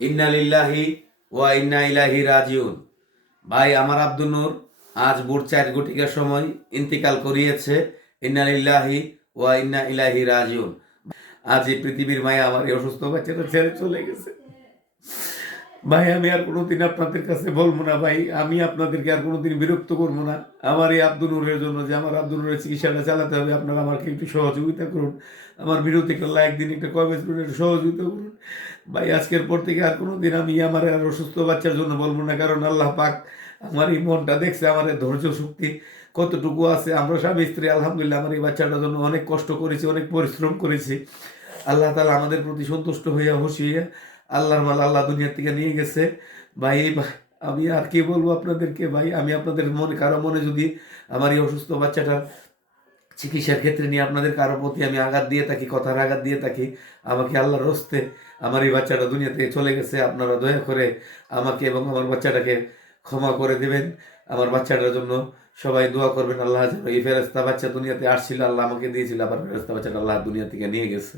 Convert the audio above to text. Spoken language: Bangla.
ইন্না লিল্লাহি ওয়া ইন্না ইলাইহি রাজিউন। ভাই আমার আব্দুল নূর আজ ভোর 4 ঘটিকার সময় ইন্তিকাল করিয়েছে। ইন্না লিল্লাহি ওয়া ইন্না ইলাইহি রাজিউন। আজ এই পৃথিবীর মায়া আমার এই অসুস্থ বাচ্চাটা ছেড়ে চলে গেছে। ভাই আমি আর কোনোদিন আপনাদের কাছে বলবো না ভাই, আমি আপনাদেরকে আর কোনোদিন বিরক্ত করবো না। আমার এই আব্দুল নূরের জন্য যে আমার আব্দুল নূরের চিকিৎসাটা চালাতে হবে, আপনারা আমাকে একটু সহযোগিতা করুন। আমার ভিডিওতে একটা লাইক দিন, একটা কমেন্ট করুন, একটু সহযোগিতা করুন ভাই। আজকের পর থেকে আর কোনোদিন আমি আমার আর অসুস্থ বাচ্চার জন্য বলবো না, কারণ আল্লাহ পাক আমার এই মনটা দেখছে, আমার এই ধৈর্য শক্তি কতটুকু আছে। আমরা স্বামী স্ত্রী আলহামদুলিল্লাহ আমার এই বাচ্চাটার জন্য অনেক কষ্ট করেছি, অনেক পরিশ্রম করেছি। আল্লাহ তাআলা আমাদের প্রতি সন্তুষ্ট হইয়া খুশি হইয়া আল্লাহর মাল আল্লাহ দুনিয়া থেকে নিয়ে গেছে ভাই। আমি আর কি বলবো আপনাদেরকে ভাই, আমি আপনাদের মনে কারো মনে যদি আমার এই অসুস্থ বাচ্চাটার চিকিৎসার ক্ষেত্রে নিয়ে আপনাদের কারো প্রতি আমি আঘাত দিয়ে থাকি, কথার আঘাত দিয়ে থাকি, আমাকে আল্লাহর হস্তে আমার এই বাচ্চাটা দুনিয়া থেকে চলে গেছে। আপনারা দয়া করে আমাকে এবং আমার বাচ্চাটাকে ক্ষমা করে দেবেন। আমার বাচ্চাটার জন্য সবাই দোয়া করবেন। আল্লাহ যেন এই ফেরেস্তা বাচ্চা দুনিয়াতে আসছিল, আল্লাহ আমাকে দিয়েছিল, আবার ফেরেস্তা বাচ্চাটা আল্লাহ দুনিয়া থেকে নিয়ে গেছে।